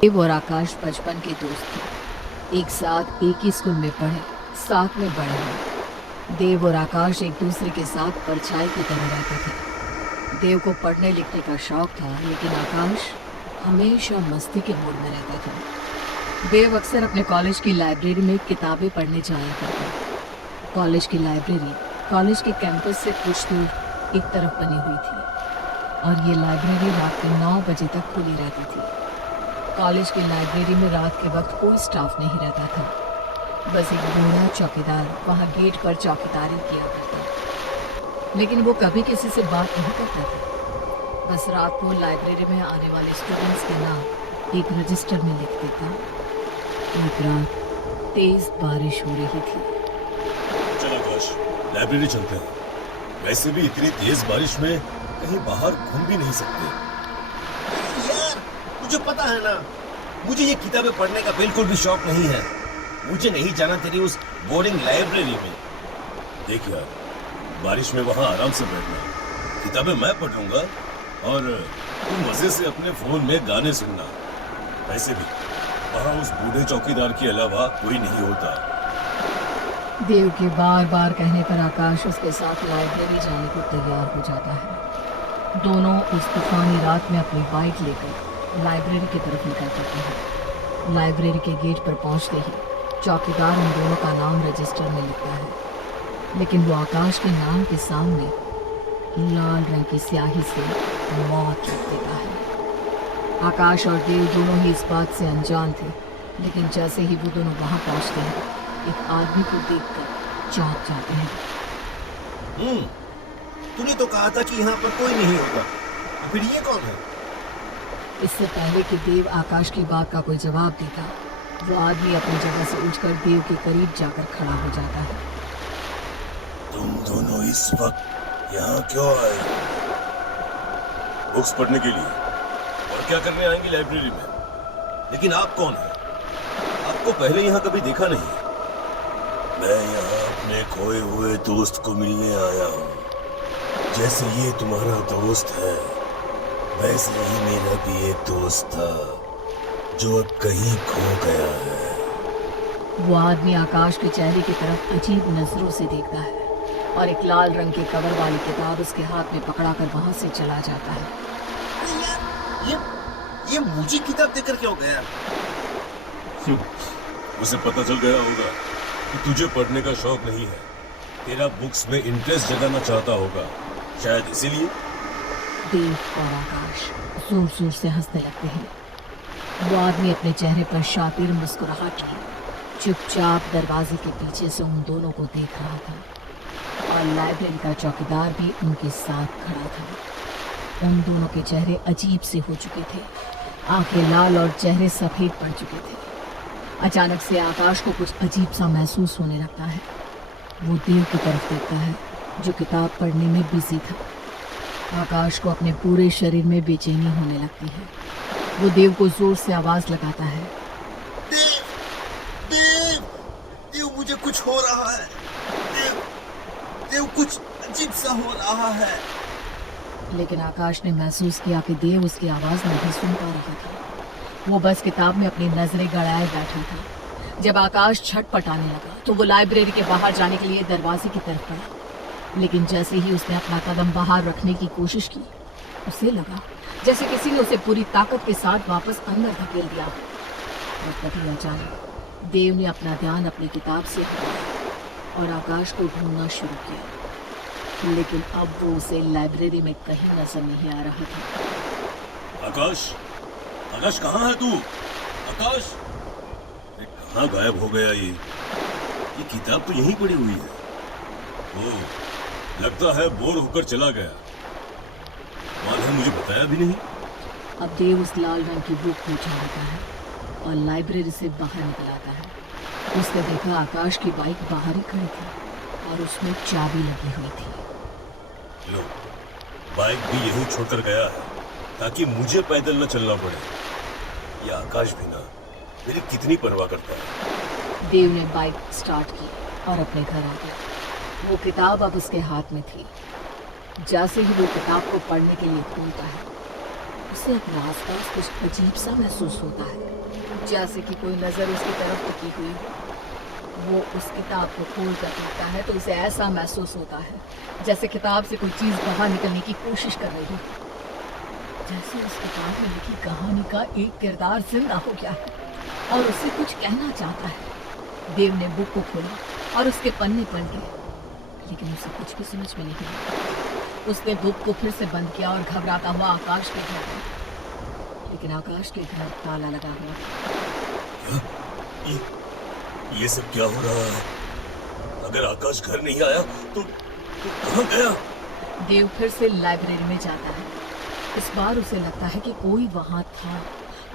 देव और आकाश बचपन के दोस्त थे। एक साथ एक ही स्कूल में पढ़े, साथ में बड़े हुए। देव और आकाश एक दूसरे के साथ परछाई की तरह रहते थे। देव को पढ़ने लिखने का शौक था, लेकिन आकाश हमेशा मस्ती के मूड में रहता था। देव अक्सर अपने कॉलेज की लाइब्रेरी में किताबें पढ़ने जाया करता। कॉलेज की लाइब्रेरी कॉलेज के कैंपस से कुछ दूर एक तरफ बनी हुई थी और ये लाइब्रेरी रात के 9 बजे तक खुली रहती थी। कॉलेज की लाइब्रेरी में रात के वक्त कोई स्टाफ नहीं रहता था। बस एक बूढ़ा चौकीदार वहाँ गेट पर चौकीदारी किया करता, लेकिन वो कभी किसी से बात नहीं करता था। बस रात को लाइब्रेरी में आने वाले स्टूडेंट्स के नाम एक रजिस्टर में लिख देता। एक रात तेज बारिश हो रही थी। चल आकाश, लाइब्रेरी चलते हैं। वैसे भी इतनी तेज बारिश में कहीं बाहर घूम भी नहीं सकते। यार, तुझे पता है ना, मुझे ये किताबें पढ़ने का बिल्कुल भी शौक नहीं है। मुझे नहीं जाना तेरी उस बोर्डिंग लाइब्रेरी में। देख यार, बारिश में वहाँ आराम से बैठना, किताबें मैं पढ़ लूंगा और तू मजे से अपने फोन में गाने सुनना। वैसे भी वहाँ उस बूढ़े चौकीदार के अलावा कोई नहीं होता। देव के बार बार कहने पर आकाश उसके साथ लाइब्रेरी जाने को तैयार हो जाता है। दोनों उस तूफानी रात में अपनी बाइक लेकर लाइब्रेरी की तरफ निकल पड़ते हैं। लाइब्रेरी के गेट पर पहुंचते ही चौकीदार उन दोनों का नाम रजिस्टर में लिखता है, लेकिन वो आकाश के नाम के सामने लाल रंग की स्याही से मौत लिख देता है। आकाश और देव दोनों ही इस बात से अनजान थे, लेकिन जैसे ही वो दोनों वहां पहुंचते हैं, एक आदमी को देखकर चौंक जाते हैं। तूने तो कहा था कि यहाँ पर कोई नहीं होगा, फिर ये कौन है? इससे पहले कि देव आकाश की बात का कोई जवाब देता, वो आदमी अपनी जगह से उठकर देव के करीब जाकर खड़ा हो जाता है। तुम दोनों इस वक्त यहाँ क्यों आए? बुक्स पढ़ने के लिए, और क्या करने आएंगे लाइब्रेरी में? लेकिन आप कौन हैं? आपको पहले यहाँ कभी देखा नहीं। मैं यहाँ अपने खोए हुए दोस्त को मिलने आया हूँ। जैसे ये तुम्हारा दोस्त है, वैसे ही मेरा भी एक दोस्त था जो अब कहीं खो गया है। वो आदमी आकाश के चेहरे की तरफ अजीब नजरों से देखता है और एक लाल रंग के कवर वाली किताब उसके हाथ में पकड़ाकर वहां से चला जाता है। ये मुझे किताब देकर क्यों गया? उसे पता चल गया होगा कि तुझे पढ़ने का शौक नहीं है। तेरा बुक्स में इंटरेस्ट जगाना चाहता होगा, शायद इसीलिए। देव और आकाश जोर जोर से हंसने लगते हैं। वो आदमी अपने चेहरे पर शातिर मुस्कुराहट लिए चुपचाप दरवाजे के पीछे से उन दोनों को देख रहा था और लाइब्रेरी का चौकीदार भी उनके साथ खड़ा था। उन दोनों के चेहरे अजीब से हो चुके थे, आंखें लाल और चेहरे सफेद पड़ चुके थे। अचानक से आकाश को कुछ अजीब सा महसूस होने लगता है। वो देव की तरफ देखता है जो किताब पढ़ने में बिजी था। आकाश को अपने पूरे शरीर में बेचैनी होने लगती है। वो देव को जोर से आवाज लगाता है, देव, देव, देव, मुझे कुछ हो रहा है। देव, देव, कुछ अजीब सा हो रहा है। लेकिन आकाश ने महसूस किया कि देव उसकी आवाज नहीं सुन पा रहा था। वो बस किताब में अपनी नजरें गड़ाए बैठा था। जब आकाश छटपटाने लगा तो वो लाइब्रेरी के बाहर जाने के लिए दरवाजे की तरफ बढ़ा, लेकिन जैसे ही उसने अपना कदम बाहर रखने की कोशिश की, उसे लगा जैसे किसी ने उसे पूरी ताकत के साथ वापस अंदर धकेल दिया। और तभी अचानक देव ने अपना ध्यान अपनी किताब से हटाया और आकाश को ढूंढना शुरू किया, लेकिन अब वो उसे लाइब्रेरी में कहीं नजर नहीं आ रहा था। आकाश, आकाश कहाँ है तू? आकाश, कहाँ गायब हो गया ये किताब तो यहीं पड़ी हुई है। ओह, लगता है बोर होकर चला गया। कौन है, मुझे बताया भी नहीं। अब देव उस लाल रंग की बुक को उठाता है और लाइब्रेरी से बाहर निकल आता है। उसने देखा आकाश की बाइक बाहर ही खड़ी थी और उसमें चाबी लगी हुई थी। लो, बाइक भी यहीं छोड़कर गया है ताकि मुझे पैदल न चलना पड़े। ये आकाश भी ना मेरी कितनी परवाह करता है। देव ने बाइक स्टार्ट की और अपने घर आ गया। वो किताब अब उसके हाथ में थी। जैसे ही वो किताब को पढ़ने के लिए खोलता है, उसे अपने आसपास कुछ अजीब सा महसूस होता है, जैसे कि कोई नजर उसकी तरफ टिकी हुई हो। वो उस किताब को खोल कर देखता है तो उसे ऐसा महसूस होता है जैसे किताब से कोई चीज बाहर निकलने की कोशिश कर रही हो, जैसे उस किताब में लिखी कहानी का एक किरदार जिंदा हो गया है और उससे कुछ कहना चाहता है। देव ने बुक को खोला और उसके पन्ने पलटे, लेकिन उसे कुछ भी समझ में नहीं आया। उसने बुक को फिर से बंद किया और घबराता हुआ आकाश के घर गया, लेकिन आकाश के घर ताला लगा हुआ था। क्या? ये सब क्या हो रहा है? अगर आकाश घर नहीं आया तो कहाँ गया? देव फिर से लाइब्रेरी में जाता है। इस बार उसे लगता है कि कोई वहां था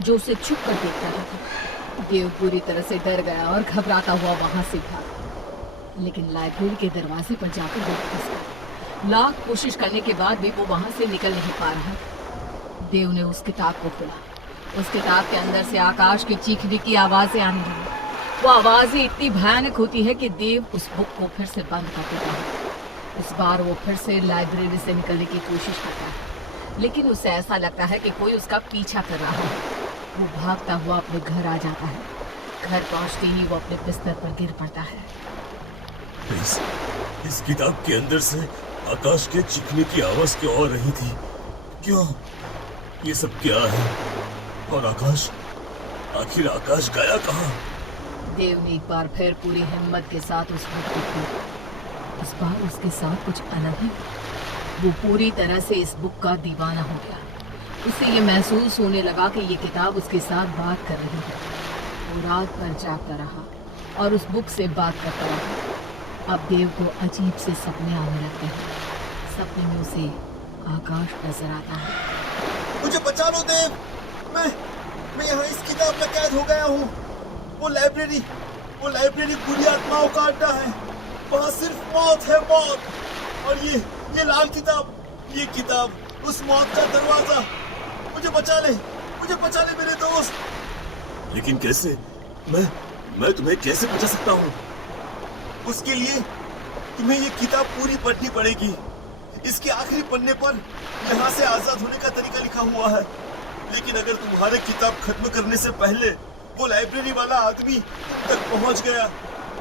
जो उसे छुप कर देख रहा था। देव पूरी तरह से डर गया और घबराता हुआ वहां से भागा, लेकिन लाइब्रेरी के दरवाजे पर जाकर वो फंस गया। लाख कोशिश करने के बाद भी वो वहां से निकल नहीं पा रहा था। देव ने उस किताब को खोला। उस किताब के अंदर से आकाश की चीखने की आवाजें आने लगी। वो आवाजें इतनी भयानक होती है कि देव उस बुक को फिर से बंद कर देता है। इस बार वो फिर से लाइब्रेरी से निकलने की कोशिश करता है, लेकिन उसे ऐसा लगता है कि कोई उसका पीछा कर रहा है। वो भागता हुआ अपने घर आ जाता है। घर पहुंचते ही वो अपने बिस्तर पर गिर पड़ता है। इस किताब के अंदर से आकाश के चीखने की आवाज क्यों आ रही थी? क्यों? ये सब क्या है? और आकाश, आखिर आकाश गया कहाँ? देव ने एक बार फिर पूरी हिम्मत के साथ उस बुक को खोला। इस बार उसके साथ कुछ अलग ही। वो पूरी तरह से इस बुक का दीवाना हो गया। उसे ये महसूस होने लगा कि ये किताब उसके साथ बात कर रही है। वो रात भर जागता रहा और उस बुक से बात करता रहा। अब देव को अजीब से सपने आने लगते हैं। सपने में उसे आकाश नजर आता है। मुझे बचा लो देव, मैं यहाँ इस किताब में कैद हो गया हूँ। वो लाइब्रेरी बुरी आत्माओं का अड्डा है। वहाँ सिर्फ मौत है, मौत। और ये लाल किताब, ये किताब उस मौत का दरवाजा। मुझे बचा ले मेरे दोस्त। लेकिन कैसे? मैं तुम्हें कैसे बचा सकता हूँ? उसके लिए तुम्हें ये किताब पूरी पढ़नी पड़ेगी। इसके आखिरी पन्ने पर यहाँ से आजाद होने का तरीका लिखा हुआ है। लेकिन अगर तुम्हारे किताब खत्म करने से पहले वो लाइब्रेरी वाला आदमी तुम तक पहुंच गया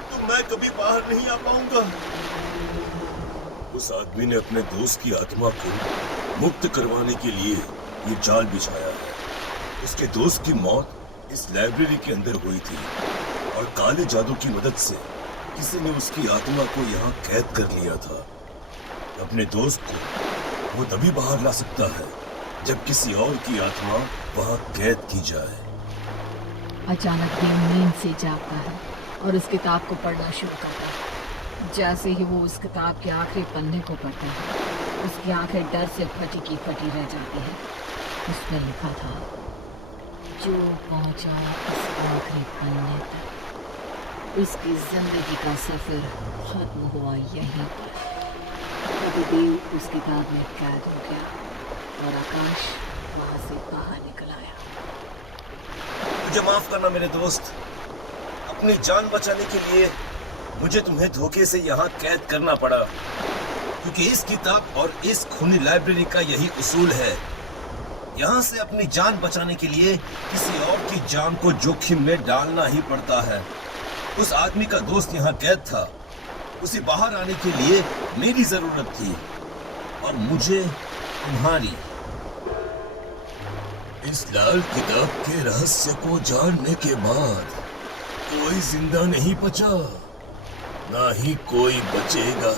तो मैं कभी बाहर नहीं आ पाऊंगा। उस आदमी ने अपने दोस्त की आत्मा को मुक्त करवाने के लिए ये जाल बिछाया है। उसके दोस्त की मौत इस लाइब्रेरी के अंदर हुई थी और काले जादू की मदद से किसी ने उसकी आत्मा को यहाँ कैद कर लिया था। अपने दोस्त को वो तभी बाहर ला सकता है जब किसी और की आत्मा वहाँ कैद की जाए। अचानक देव नींद से जागता है और उस किताब को पढ़ना शुरू करता है। जैसे ही वो उस किताब के आखिरी पन्ने को पढ़ता है, उसकी आंखें डर से फटी की फटी रह जाती है। उसमें लिखा था, जो पहुंचा इस आखिरी पन्ने तक, उसकी जिंदगी का सफर खत्म हुआ यहीं पर। अभी देव उस किताब में कैद हो गया और आकाश वहां से बाहर निकल आया। मुझे माफ करना मेरे दोस्त। अपनी जान बचाने के लिए मुझे तुम्हें धोखे से यहाँ कैद करना पड़ा, क्योंकि इस किताब और इस खूनी लाइब्रेरी का यही उसूल है। यहाँ से अपनी जान बचाने के लिए किसी और की जान को जोखिम में डालना ही पड़ता है। उस आदमी का दोस्त यहाँ कैद था। उसे बाहर आने के लिए मेरी जरूरत थी और मुझे तुम्हारी। इस लाल किताब के रहस्य को जानने के बाद कोई जिंदा नहीं बचा, ना ही कोई बचेगा।